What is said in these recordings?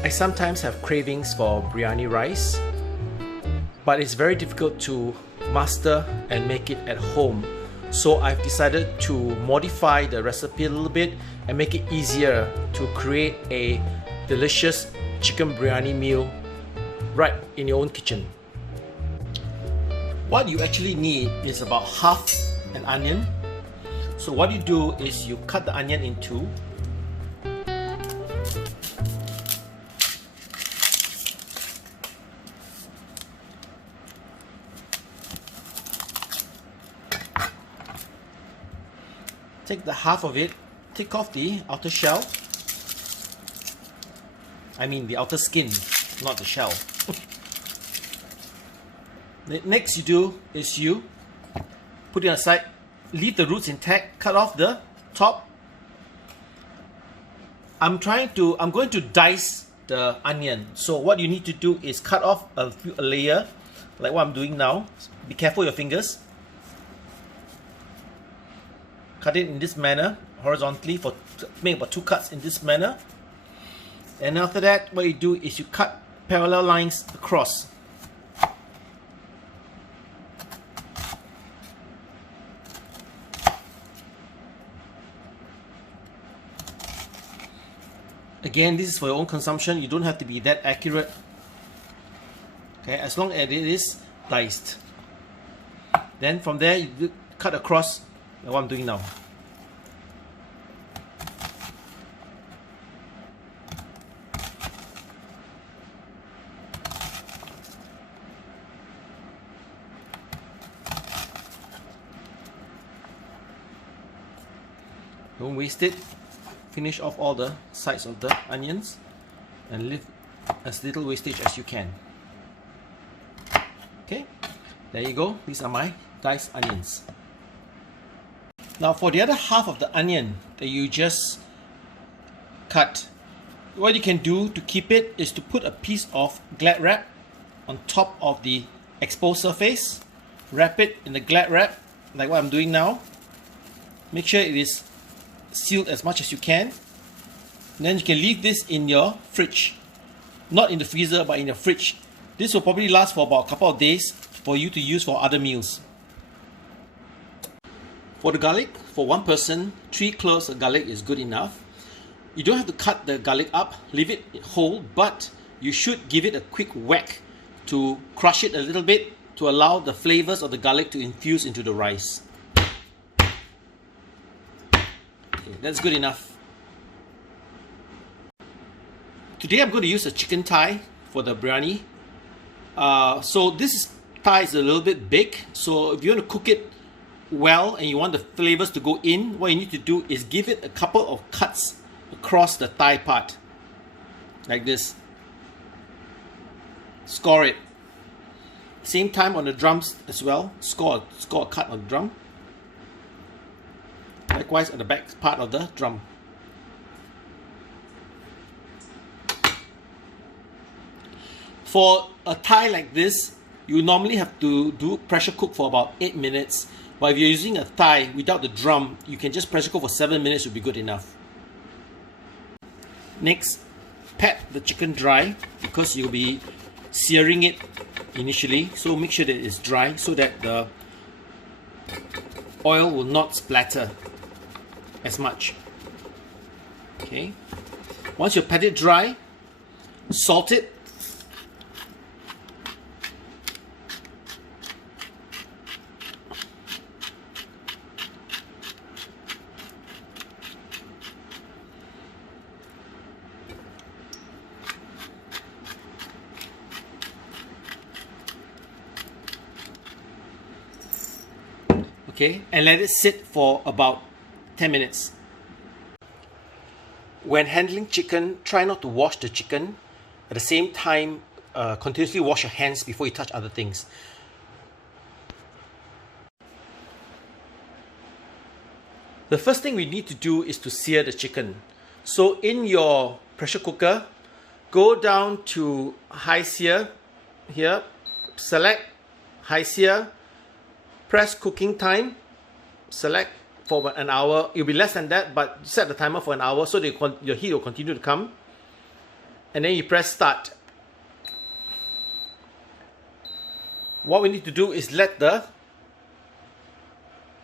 I sometimes have cravings for biryani rice, but it's very difficult to master and make it at home. So I've decided to modify the recipe a little bit and make it easier to create a delicious chicken biryani meal right in your own kitchen. What you actually need is about half an onion. So what you do is you cut the onion in two. Take the half of it, take off the outer shell. I mean the outer skin, not the shell. The next you do is you put it aside, leave the roots intact, cut off the top. I'm going to dice the onion. So what you need to do is cut off a layer, like what I'm doing now. Be careful with your fingers. Cut it in this manner, horizontally, make about 2 cuts in this manner. And after that, what you do is you cut parallel lines across. Again, this is for your own consumption. You don't have to be that accurate. Okay, as long as it is diced. Then from there, you cut across. Like what I'm doing now. Don't waste it. Finish off all the sides of the onions and leave as little wastage as you can. Okay, there you go. These are my diced onions. Now for the other half of the onion that you just cut, what you can do to keep it is to put a piece of Glad wrap on top of the exposed surface. Wrap it in the Glad wrap like what I'm doing now. Make sure it is sealed as much as you can. And then you can leave this in your fridge. Not in the freezer, but in your fridge. This will probably last for about a couple of days for you to use for other meals. For the garlic, for one person, 3 cloves of garlic is good enough. You don't have to cut the garlic up, leave it whole, but you should give it a quick whack to crush it a little bit to allow the flavors of the garlic to infuse into the rice. Okay, that's good enough. Today I'm going to use a chicken thigh for the biryani. So this thigh is a little bit big, so if you want to cook it well and you want the flavors to go in, what you need to do is give it a couple of cuts across the thigh part like this. Score it. Same time on the drums as well. Score a cut on the drum. Likewise on the back part of the drum. For a thigh like this, you normally have to do pressure cook for about 8 minutes. But if you're using a thigh without the drum, you can just pressure cook for 7 minutes, will be good enough. Next, pat the chicken dry because you'll be searing it initially. So make sure that it's dry so that the oil will not splatter as much. Okay. Once you pat it dry, salt it. Okay, and let it sit for about 10 minutes. When handling chicken, try not to wash the chicken. At the same time, continuously wash your hands before you touch other things. The first thing we need to do is to sear the chicken. So in your pressure cooker, go down to high sear here, select high sear, press cooking time, select for an hour. It'll be less than that, but set the timer for an hour so that your heat will continue to come. and then you press start. What we need to do is let the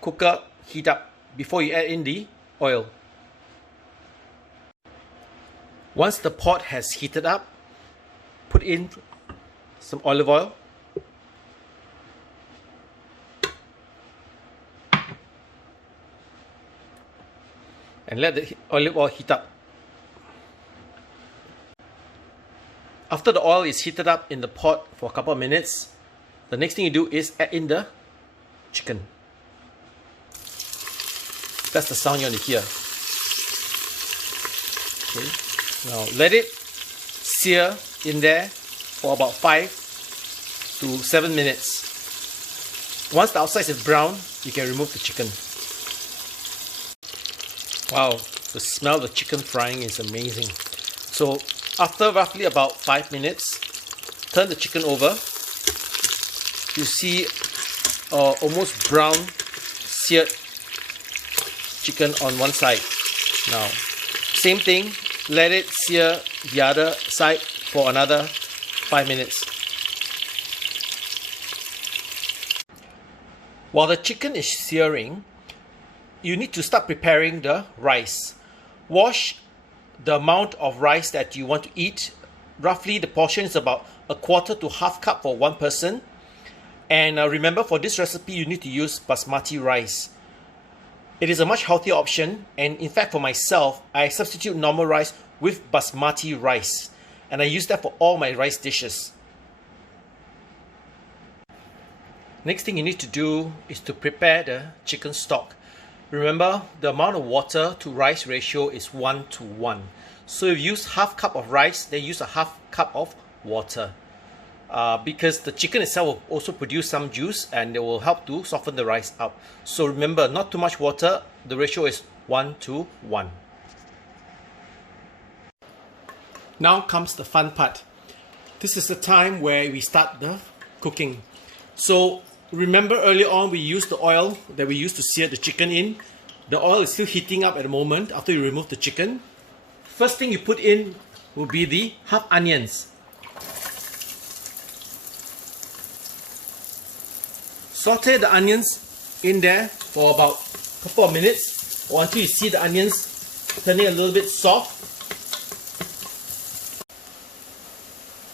cooker heat up before you add in the oil. Once the pot has heated up, put in some olive oil. And let the olive oil heat up. After the oil is heated up in the pot for a couple of minutes, the next thing you do is add in the chicken. That's the sound you want to hear. Okay. Now let it sear in there for about 5 to 7 minutes. Once the outside is brown, you can remove the chicken. Wow, the smell of the chicken frying is amazing. So after roughly about 5 minutes, turn the chicken over. You see almost brown seared chicken on one side. Now, same thing, let it sear the other side for another 5 minutes. While the chicken is searing, you need to start preparing the rice. Wash the amount of rice that you want to eat. Roughly the portion is about 1/4 to 1/2 cup for one person. And remember, for this recipe you need to use basmati rice. It is a much healthier option, and in fact for myself, I substitute normal rice with basmati rice, and I use that for all my rice dishes. Next thing you need to do is to prepare the chicken stock. Remember, the amount of water to rice ratio is 1:1. So if you use 1/2 cup of rice, then use 1/2 cup of water. Because the chicken itself will also produce some juice and it will help to soften the rice up. So remember, not too much water, the ratio is 1:1. Now comes the fun part. This is the time where we start the cooking. So remember earlier on we used the oil that we used to sear the chicken in. The oil is still heating up at the moment after you remove the chicken. First thing you put in will be the half onions. Saute the onions in there for about a couple of minutes or until you see the onions turning a little bit soft.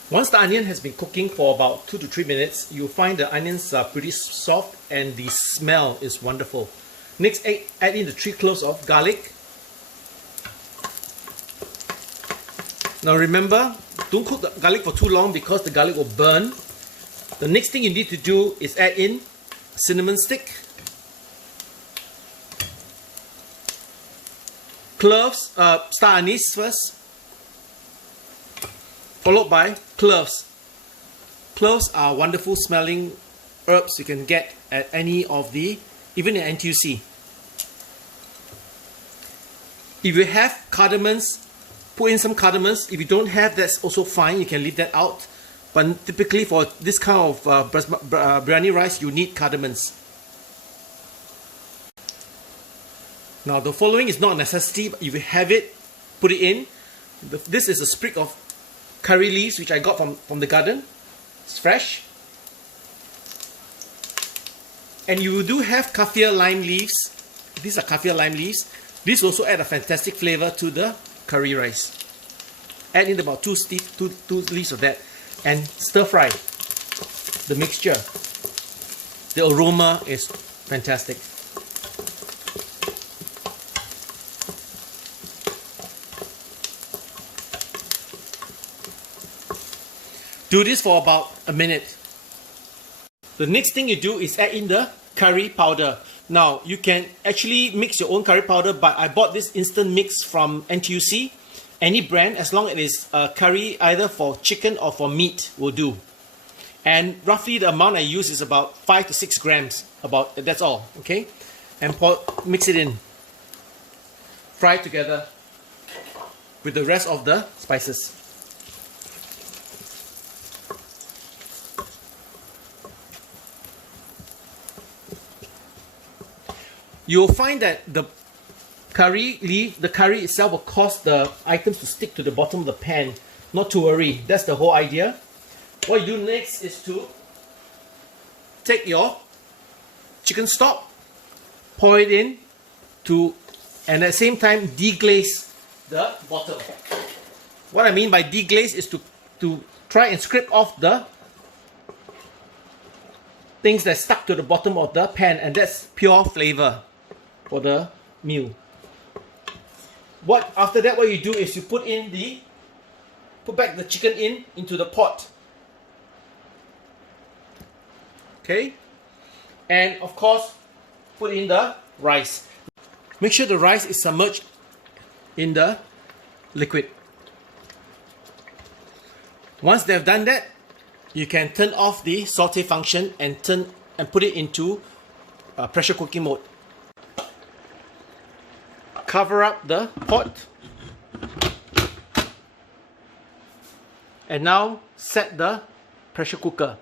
Once the onion has been cooking for about 2 to 3 minutes, you'll find the onions are pretty soft and the smell is wonderful. Next, add in the 3 cloves of garlic. Now remember, don't cook the garlic for too long because the garlic will burn. The next thing you need to do is add in cinnamon stick, cloves, star anise first, followed by cloves. Cloves are wonderful smelling herbs you can get at any of the, even in NTUC. If you have cardamoms, put in some cardamoms. If you don't have, that's also fine, you can leave that out. But typically for this kind of biryani rice, you need cardamoms. Now the following is not a necessity, but if you have it, put it in. This is a sprig of curry leaves which I got from the garden. It's fresh. And you do have kaffir lime leaves. These are kaffir lime leaves. These also add a fantastic flavor to the curry rice. Add in about two leaves of that and stir fry the mixture. The aroma is fantastic. Do this for about a minute. The next thing you do is add in the curry powder. Now you can actually mix your own curry powder, but I bought this instant mix from NTUC. Any brand, as long as it is curry either for chicken or for meat will do. And roughly the amount I use is about 5 to 6 grams. That's all. Okay, and mix it in. Fry together with the rest of the spices. You'll find that the curry itself will cause the items to stick to the bottom of the pan. not to worry. That's the whole idea. What you do next is to take your chicken stock, pour it in and at the same time deglaze the bottom. What I mean by deglaze is to try and scrape off the things that stuck to the bottom of the pan, and that's pure flavor for the meal. After that, what you do is you put back the chicken into the pot. Okay? And of course, put in the rice. Make sure the rice is submerged in the liquid. Once they've done that, you can turn off the saute function and put it into pressure cooking mode. Cover up the pot. And now set the pressure cooker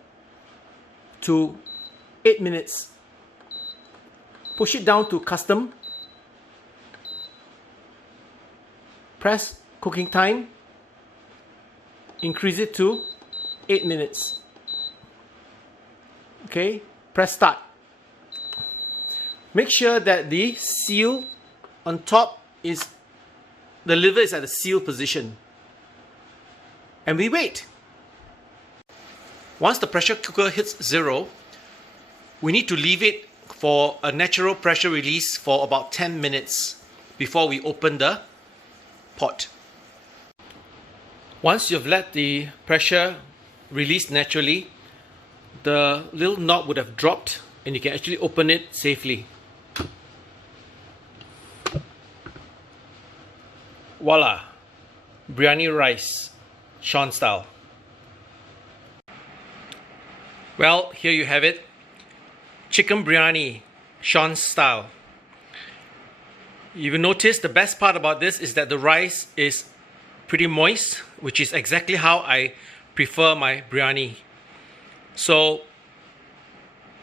to 8 minutes. Push it down to custom. Press cooking time. Increase it to 8 minutes. Okay, press start. Make sure that the seal on top the liver is at the seal position. And we wait. Once the pressure cooker hits 0, we need to leave it for a natural pressure release for about 10 minutes before we open the pot. Once you've let the pressure release naturally, the little knob would have dropped and you can actually open it safely. Voila! Biryani rice, Sean style. Well, here you have it. Chicken biryani, Sean style. You will notice the best part about this is that the rice is pretty moist, which is exactly how I prefer my biryani. So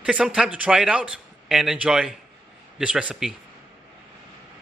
take some time to try it out and enjoy this recipe.